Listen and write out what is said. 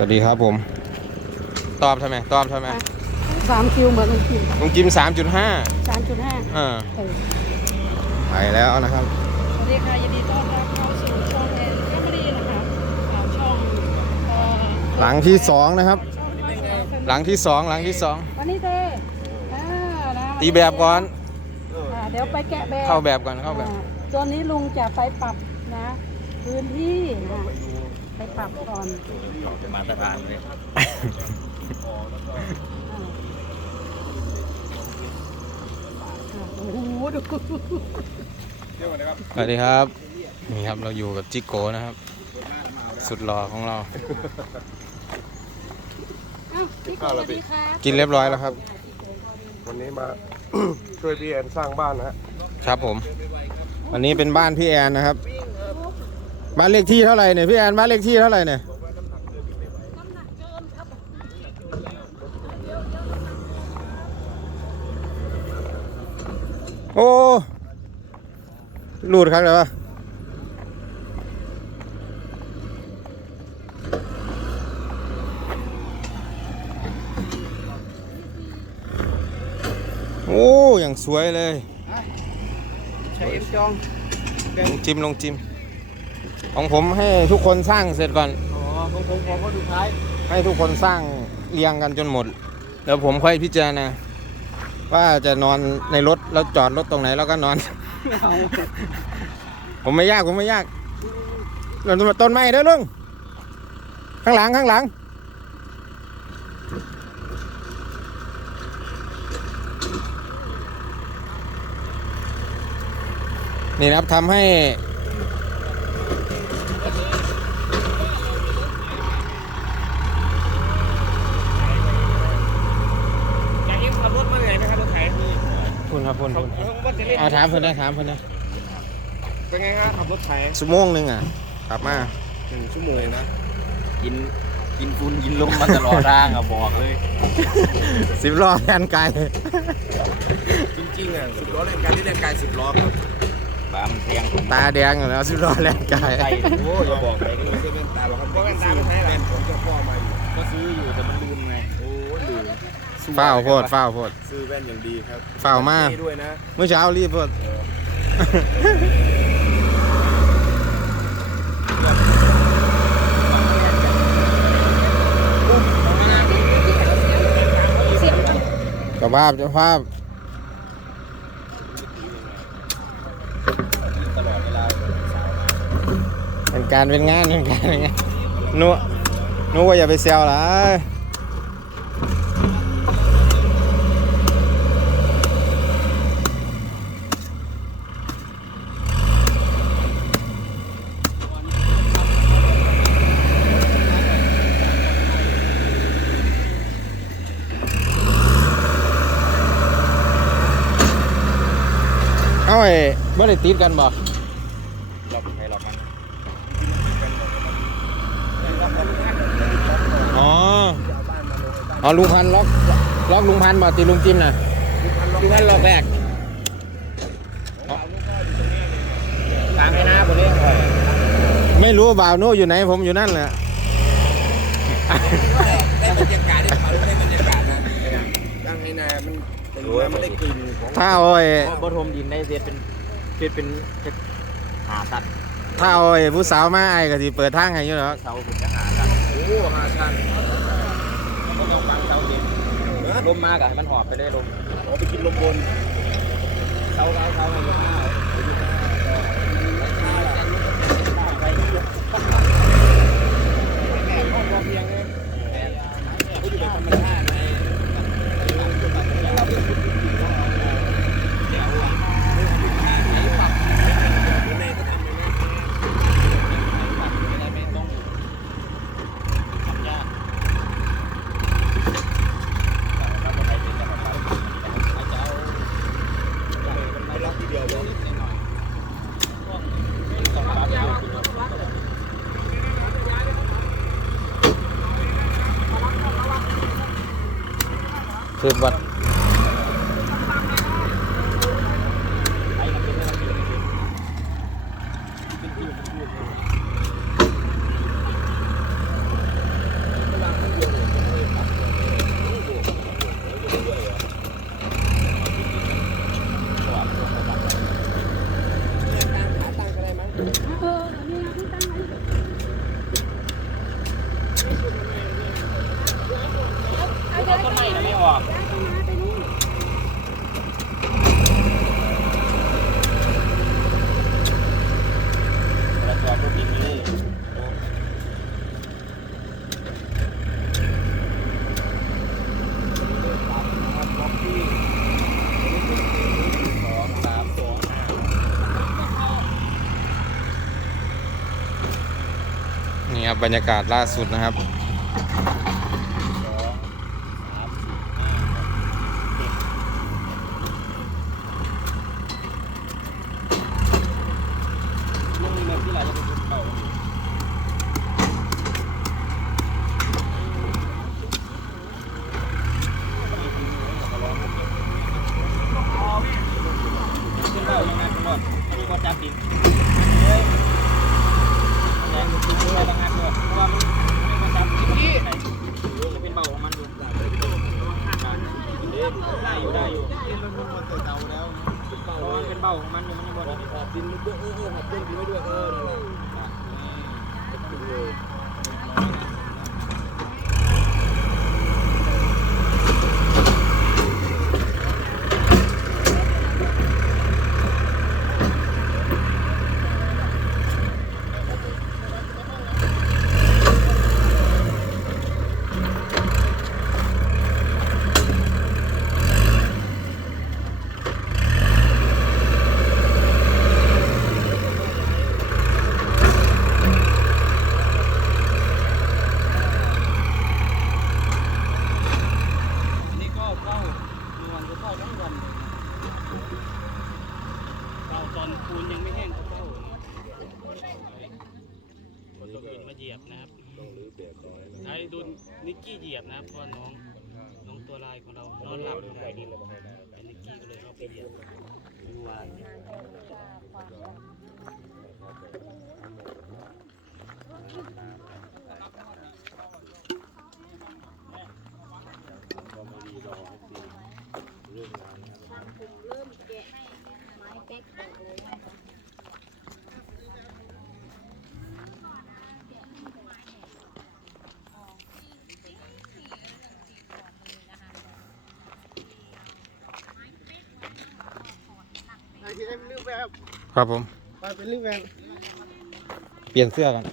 วัสดีครับผม ตอบทำไม ตอบทำไมสามคิวเหมือนกันคิวลุงจิมสามจุดห้าสามจุดห้าอ่าเออไปแล้วนะครับ สวัสดีค่ะยินดีต้อนรับเข้าสู่ช่องแอนแฟมิลี่นะคะอ่าช่องเอ่อหลังที่สองนะครับ ช่องบ้านเราหลังที่สองหลังที่สองวันนี้เต้อ่านะตีแบบก่อน อ่าเดี๋ยวไปแกะแบบเข้าแบบก่อนเข้าแบบ อ่ตอนนี้ลุงจะไปปรับนะ พื้นที่นะ ไปปรับก่อนมาตรฐานเลยอ่าอ่าโอ้โหดูสวัสดีครับ นี่ครับเราอยู่กับจิโก้นะครับ สุดหล่อของเรา อ้าวพี่กสวัสดีครับกินเรียบร้อยแล้วครับ วันนี้มา ช่วยพี่แอนสร้างบ้านนะฮะครับผม วันนี้เป็นบ้านพี่แอนนะครับ บ้านเลขที่เท่าไหร่เนี่ยพี่แอนบ้านเลขที่เท่าไหร่เนี่ยโอ้รูดครั้งเลยวะโอ้อย่างสวยเลยใช้เอ็มจองลงจิมลงจิม ของผมให้ทุกคนสร้างเสร็จก่อน อ๋อของผมของก็สุดท้าย ให้ทุกคนสร้างเรียงกันจนหมดแล้วผมค่อยพิจารณาว่าจะนอนในรถแล้วจอดรถตรงไหนแล้วก็นอนผมไม่ยากผมไม่ยากเราต้นไม้เด้อลุงข้างหลังข้างหลัง นี่นะครับทำให้ อยากเอ็มขับรถมาเหนื่อยไหมครับรถไถ คุณครับคุณคุณว่าจะเล่นเอาถามเพื่อนนะถามเพื่อนนะเป็นไงฮะขับรถไถชั่วโมงหนึ่งอะกลับมาหนึ่งชั่วโมงเลยนะกินกินฝุ่นกินลมมาตลอดทางอะบอกเลย สิบล้อแทนไกลจริงๆอะสิบล้อเล่นการที่เล่นการสิบล้อครับบามนแทงผมตาแดงอยู่แล้วสิบล้อแรงไกล ใส่โอ้อย่าบอกเลยไม่ใช่เป็นตาหรอกครับเพราะเป็นตาไม่ใช่หรอกผมจะพ่อมาอยู่ ก็ซื้ออยู่แต่มันลืมไง โอ้ลืม ฝ้าวโพดฝ้าวโพด ซื้อแว่นอย่างดีครับฝ้าวมาก นี่ด้วยนะเมื่อเช้ารีบโพดเจ้าภาพเจ้าภาพตลอดเวลาเป็นการเป็นงานเป็นการเป็นงานนัวนัวว่าอย่าไปเซลล่ะ ไอ้บ่ได้ติดกันบ่ล็อกใครล็อกมันอ๋ออ๋อลุงพันธุ์ล็อกล็อกลุงพันธุ์มาตีลุงจิ้มน่ะดูนั่นล็อกแรกตามให้หน้าคนนี้ก่อนไม่รู้บ่าวโน้อยู่ไหนผมอยู่นั่นแหละได้บรรยากาศได้มาได้บรรยากาศนะตั้งให้นามัน เป็นรู้มันได้กลิ่นของถ้าเอาไอ้บทมยินได้เซตเป็นเซตเป็นหาตัดถ้าเอาไอ้ผู้สาวมาไอ้ก็สิเปิดทางให้อยู่แล้วเสาขุนจะหาตัดโอ้หาชันก็ต้องฟังเสาเด่นลมมากอะให้มันหอบไปได้ลมขอไปกินลมบนเสาเสาเสามันจะมา คือวัด บรรยากาศล่าสุดนะครับ ลุงมีแบบที่เราจะไปดูเก่า ขึ้นเบายังไงคุณบอลอันนี้บอลจับดินเลยแรงจริงเลยบางงานด้วยเพราะว่ามันมันจับดินที่ไหนจะเป็นเบาของมันดูได้ อยู่ได้อยู่เพราะว่ามันเป็นเบาของมันอยู่มันยังบอลหอบดินด้วยเออเออหอบดินไปด้วยเออนั่นแหละ อันนี้ก็เข้ามีวันจะเข้าทั้งวันเข้าตอนคูนยังไม่แห้งก็เข้าคนตัวอื่นมาเหยียบนะครับใช้ดุนนิกกี้เหยียบ น้องน้องตัวลายของเรานอนหลับอยู่ในดินเป็นนิกกี้ก็เลยเอาไปเหยียบเมื่อวานครับผมไปเป็นเรื่องแบบ เปลี่ยนเสื้อกัน